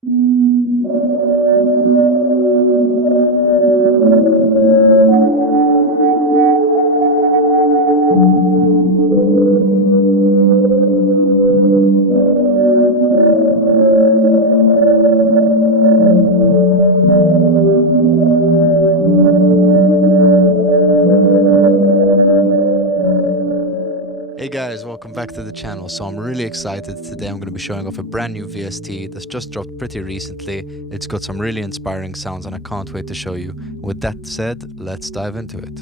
Hey guys, welcome back to the channel. So I'm really excited. Today I'm going to be showing off a brand new VST that's just dropped pretty recently. It's got some really inspiring sounds and I can't wait to show you. With that said, let's dive into it.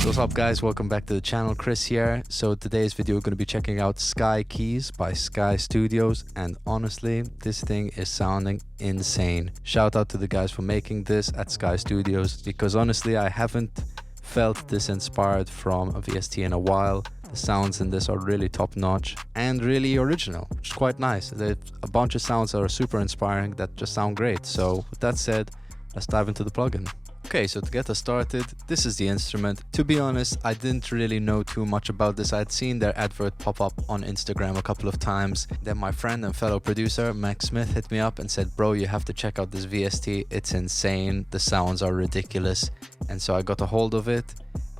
So what's up guys, welcome back to the channel, Chris here. So today's video we're going to be checking out S.K.Y Keys by S.K.Y Studios, and honestly this thing is sounding insane. Shout out to the guys for making this at S.K.Y Studios, because honestly I haven't felt this inspired from a VST in a while. The sounds in this are really top notch and really original, which is quite nice. There's a bunch of sounds that are super inspiring that just sound great. So with that said, let's dive into the plugin. Okay, so to get us started, this is the instrument. To be honest, I didn't really know too much about this. I'd seen their advert pop up on Instagram a couple of times. Then my friend and fellow producer, Max Smith, hit me up and said, bro, you have to check out this VST. It's insane. The sounds are ridiculous. And so I got a hold of it.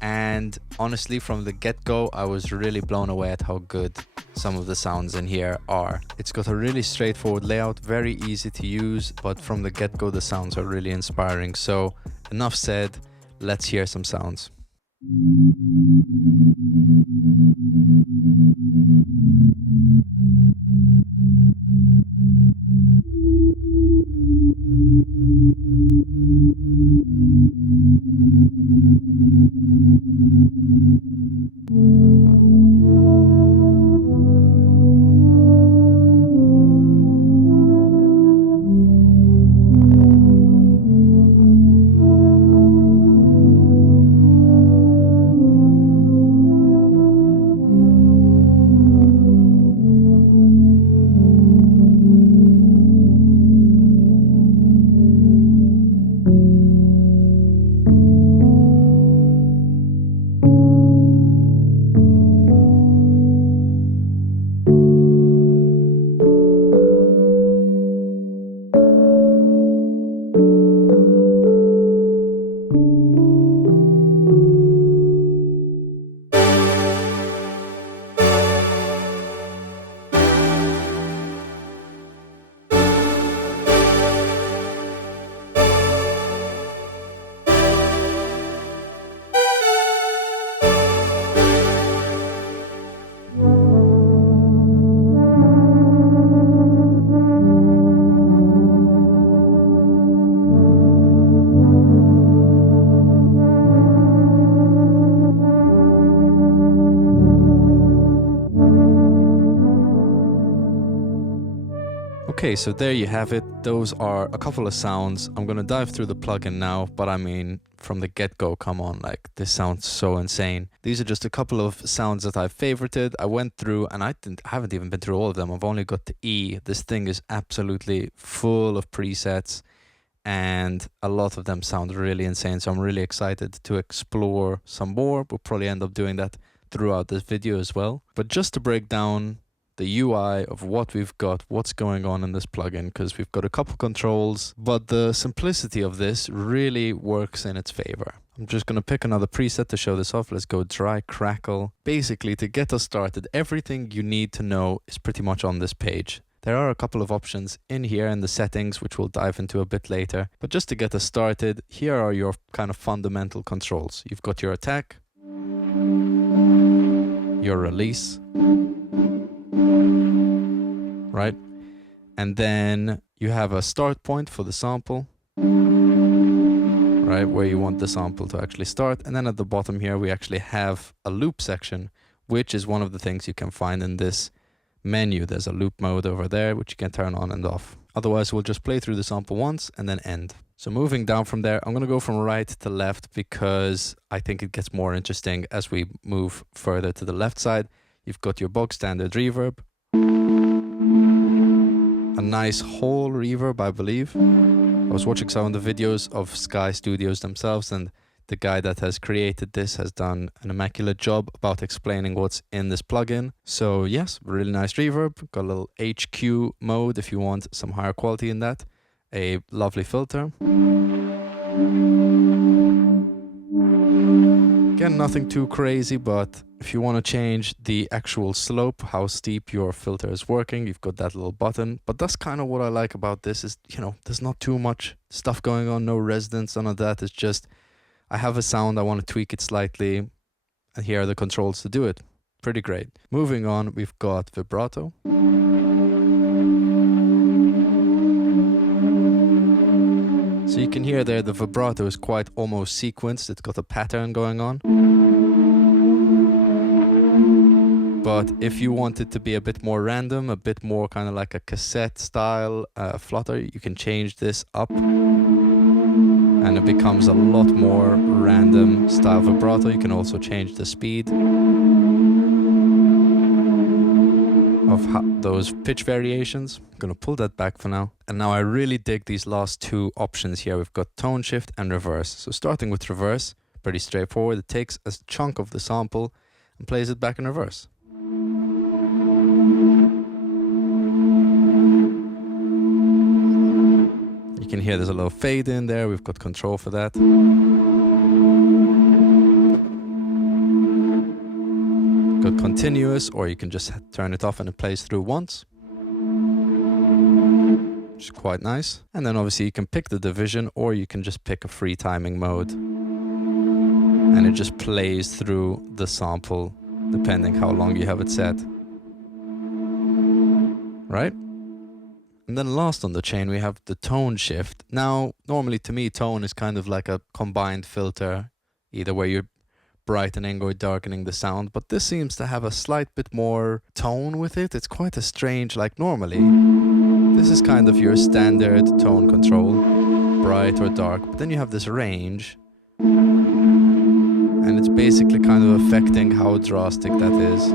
And honestly, from the get-go, I was really blown away at how good some of the sounds in here are. It's got a really straightforward layout, very easy to use, but from the get-go, the sounds are really inspiring. So enough said, let's hear some sounds. Okay, so there you have it. Those are a couple of sounds. I'm gonna dive through the plugin now, but I mean, from the get-go, come on, like, this sounds so insane. These are just a couple of sounds that I've favorited. I went through, and I haven't even been through all of them. I've only got to E. This thing is absolutely full of presets, and a lot of them sound really insane. So I'm really excited to explore some more. We'll probably end up doing that throughout this video as well. But just to break down the UI of what we've got, what's going on in this plugin, because we've got a couple controls, but the simplicity of this really works in its favor. I'm just going to pick another preset to show this off. Let's go dry crackle. Basically, to get us started, everything you need to know is pretty much on this page. There are a couple of options in here in the settings, which we'll dive into a bit later. But just to get us started, here are your kind of fundamental controls. You've got your attack, your release, right? And then you have a start point for the sample, right, where you want the sample to actually start. And then at the bottom here, we actually have a loop section, which is one of the things you can find in this menu. There's a loop mode over there, which you can turn on and off. Otherwise, we'll just play through the sample once and then end. So moving down from there, I'm going to go from right to left because I think it gets more interesting as we move further to the left side. You've got your bog standard reverb, a nice whole reverb, I believe. I was watching some of the videos of S.K.Y Studios themselves, and The guy that has created this has done an immaculate job about explaining what's in this plugin. So yes, really nice reverb. Got a little HQ mode if you want some higher quality in that. A lovely filter. Again, nothing too crazy, but if you want to change the actual slope, how steep your filter is working, you've got that little button. But that's kind of what I like about this is, you know, there's not too much stuff going on, no resonance, none of that. It's just, I have a sound, I want to tweak it slightly, and here are the controls to do it. Pretty great. Moving on, we've got vibrato. So you can hear there the vibrato is quite almost sequenced. It's got a pattern going on. But if you want it to be a bit more random, a bit more kind of like a cassette style flutter, you can change this up. And it becomes a lot more random style vibrato. You can also change the speed of those pitch variations. I'm gonna pull that back for now. And now I really dig these last two options here. We've got tone shift and reverse. So starting with reverse, pretty straightforward. It takes a chunk of the sample and plays it back in reverse. You can hear there's a little fade in there. We've got control for that. Got continuous, or you can just turn it off and it plays through once, which is quite nice. And then obviously you can pick the division, or you can just pick a free timing mode and it just plays through the sample depending how long you have it set, right? And then last on the chain we have the tone shift. Now normally to me tone is kind of like a combined filter, either where you're brightening or darkening the sound, but this seems to have a slight bit more tone with it. It's quite a strange, like normally this is kind of your standard tone control, bright or dark, but then you have this range and it's basically kind of affecting how drastic that is,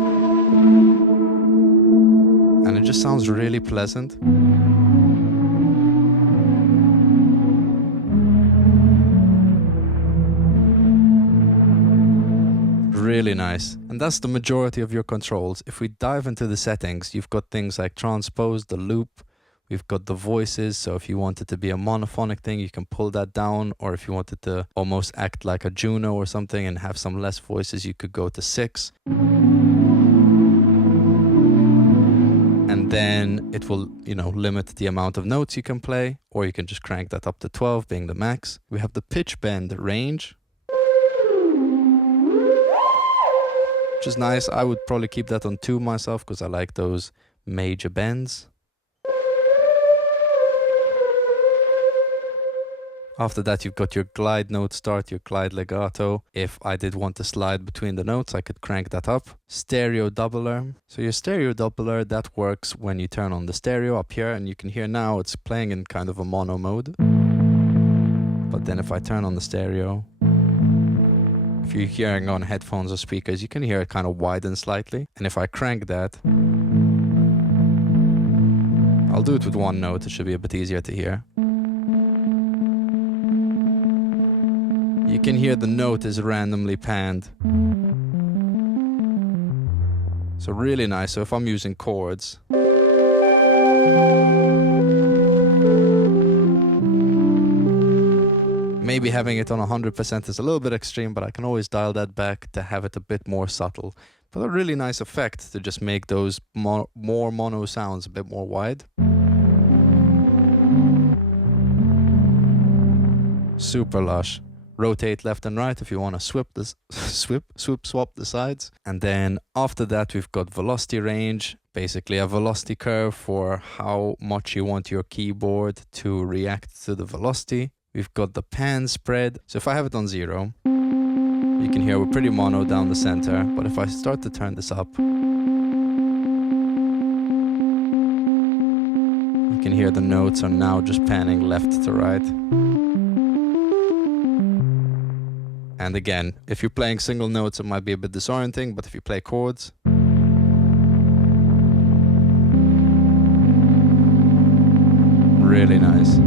and it just sounds really pleasant. Really nice. And that's the majority of your controls. If we dive into the settings, you've got things like transpose, the loop, we've got the voices. So if you want it to be a monophonic thing, you can pull that down, or if you wanted to almost act like a Juno or something and have some less voices, you could go to 6. And then it will, you know, limit the amount of notes you can play, or you can just crank that up to 12 being the max. We have the pitch bend range, which is nice. I would probably keep that on 2 myself because I like those major bends. After that you've got your glide note start, your glide legato. If I did want to slide between the notes, I could crank that up. Stereo doubler. So your stereo doubler, that works when you turn on the stereo up here, and you can hear now it's playing in kind of a mono mode. But then if I turn on the stereo, if you're hearing on headphones or speakers, you can hear it kind of widen slightly. And if I crank that, I'll do it with one note, it should be a bit easier to hear. You can hear the note is randomly panned. So really nice. So if I'm using chords, maybe having it on 100% is a little bit extreme, but I can always dial that back to have it a bit more subtle. But a really nice effect to just make those more mono sounds a bit more wide. Super lush. Rotate left and right if you want to swap the sides. And then after that we've got velocity range, basically a velocity curve for how much you want your keyboard to react to the velocity. We've got the pan spread. So if I have it on 0, you can hear we're pretty mono down the center, but if I start to turn this up, you can hear the notes are now just panning left to right. And again, if you're playing single notes, it might be a bit disorienting, but if you play chords, really nice.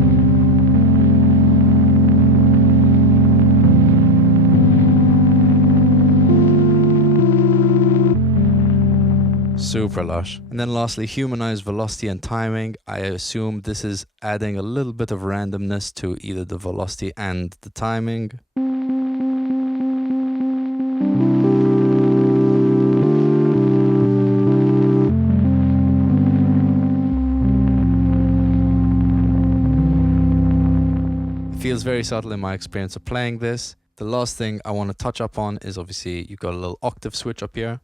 super lush. And then lastly, humanize velocity and timing. I assume this is adding a little bit of randomness to either the velocity and the timing. It feels very subtle in my experience of playing this. The last thing I want to touch up on is obviously you've got a little octave switch up here.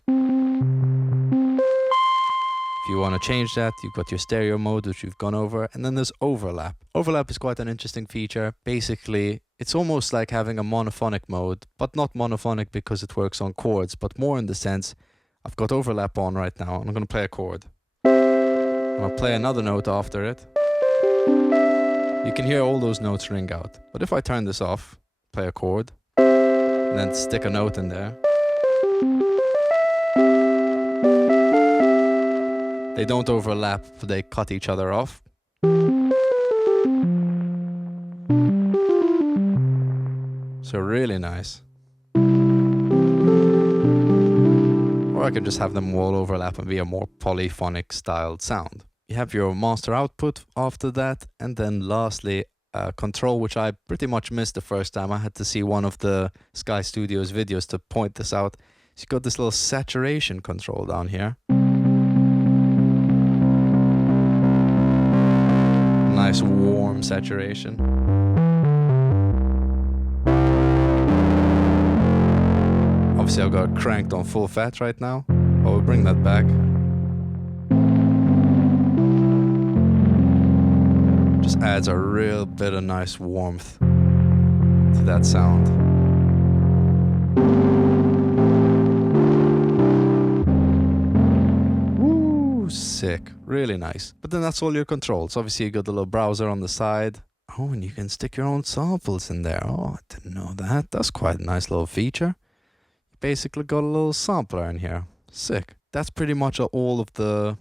If you want to change that, you've got your stereo mode, which we've gone over, and then there's overlap. Overlap is quite an interesting feature. Basically, it's almost like having a monophonic mode, but not monophonic because it works on chords, but more in the sense, I've got overlap on right now, and I'm going to play a chord. I'm going to play another note after it. You can hear all those notes ring out. But if I turn this off, play a chord, and then stick a note in there, they don't overlap, they cut each other off. So really nice. Or I could just have them all overlap and be a more polyphonic styled sound. You have your master output after that, and then lastly, control, which I pretty much missed the first time. I had to see one of the S.K.Y Studios videos to point this out. So you've got this little saturation control down here. Nice warm saturation. Obviously I've got it cranked on full fat right now, but we'll bring that back. Just adds a real bit of nice warmth to that sound. Sick, really nice. But then that's all your controls. Obviously you got the little browser on the side. Oh, and you can stick your own samples in there. Oh, I didn't know that. That's quite a nice little feature. You basically got a little sampler in here. Sick. That's pretty much all of the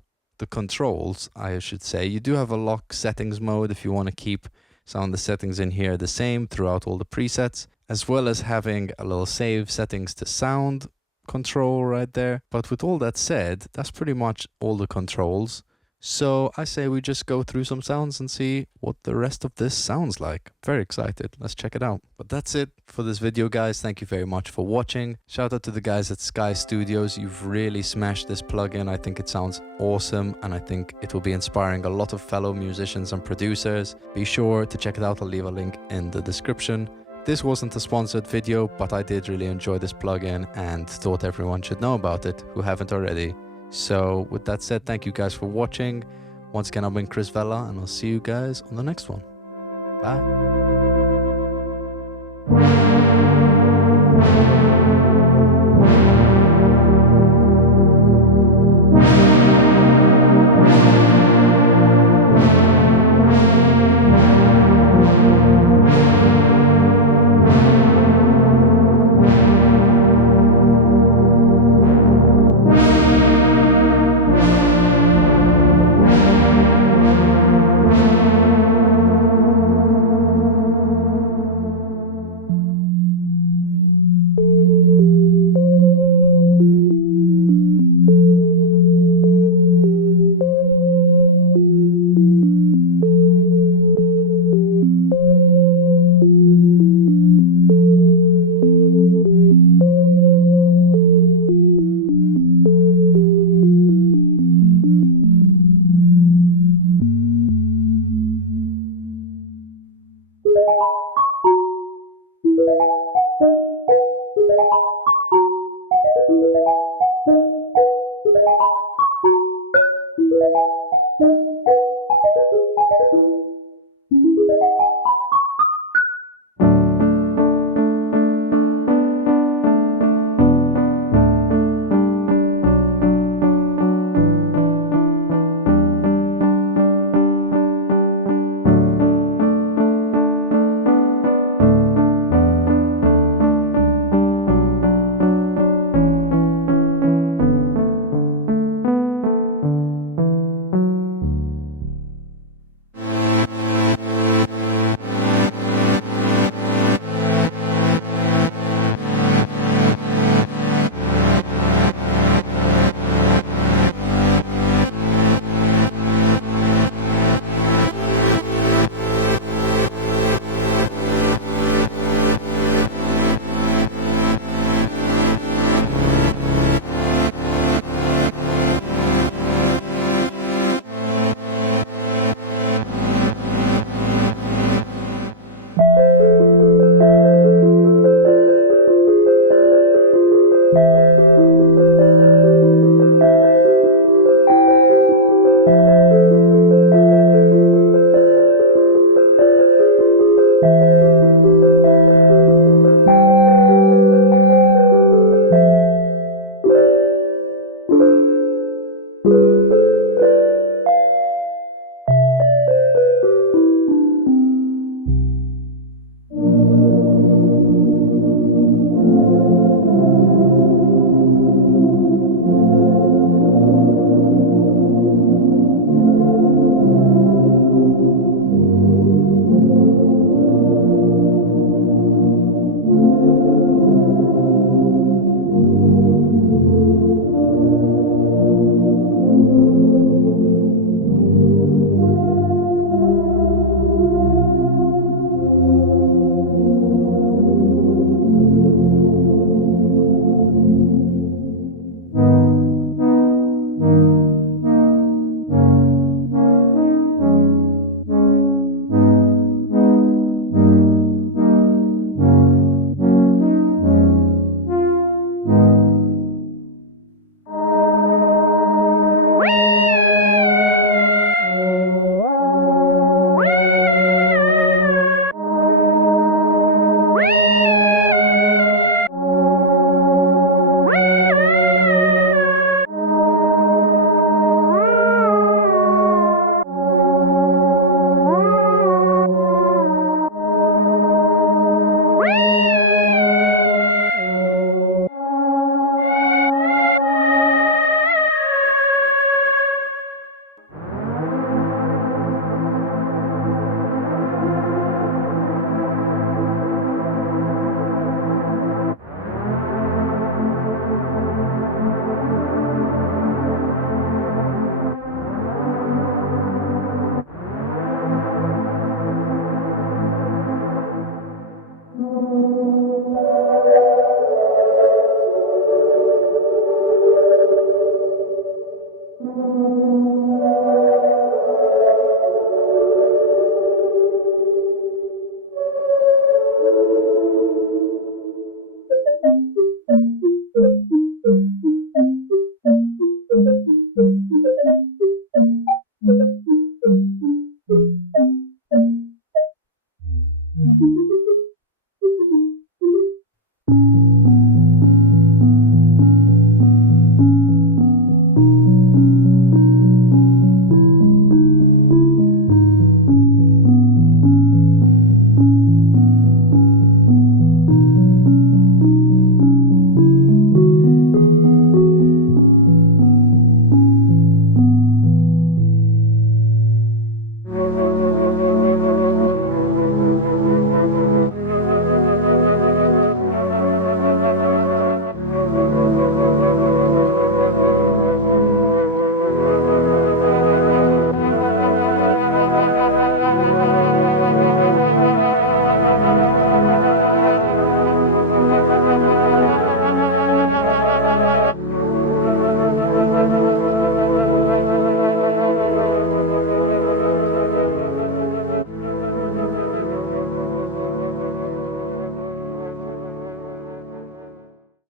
controls, I should say. You do have a lock settings mode if you want to keep some of the settings in here the same throughout all the presets, as well as having a little save settings to sound control right there. But with all that said, that's pretty much all the controls. So I say we just go through some sounds and see what the rest of this sounds like. Very excited. Let's check it out. But that's it for this video, guys. Thank you very much for watching. Shout out to the guys at S.K.Y Studios. You've really smashed this plugin. I think it sounds awesome, and I think it will be inspiring a lot of fellow musicians and producers. Be sure to check it out. I'll leave a link in the description. This wasn't a sponsored video, but I did really enjoy this plugin and thought everyone should know about it who haven't already. So with that said, thank you guys for watching. Once again, I've been Chris Vella, and I'll see you guys on the next one. Bye.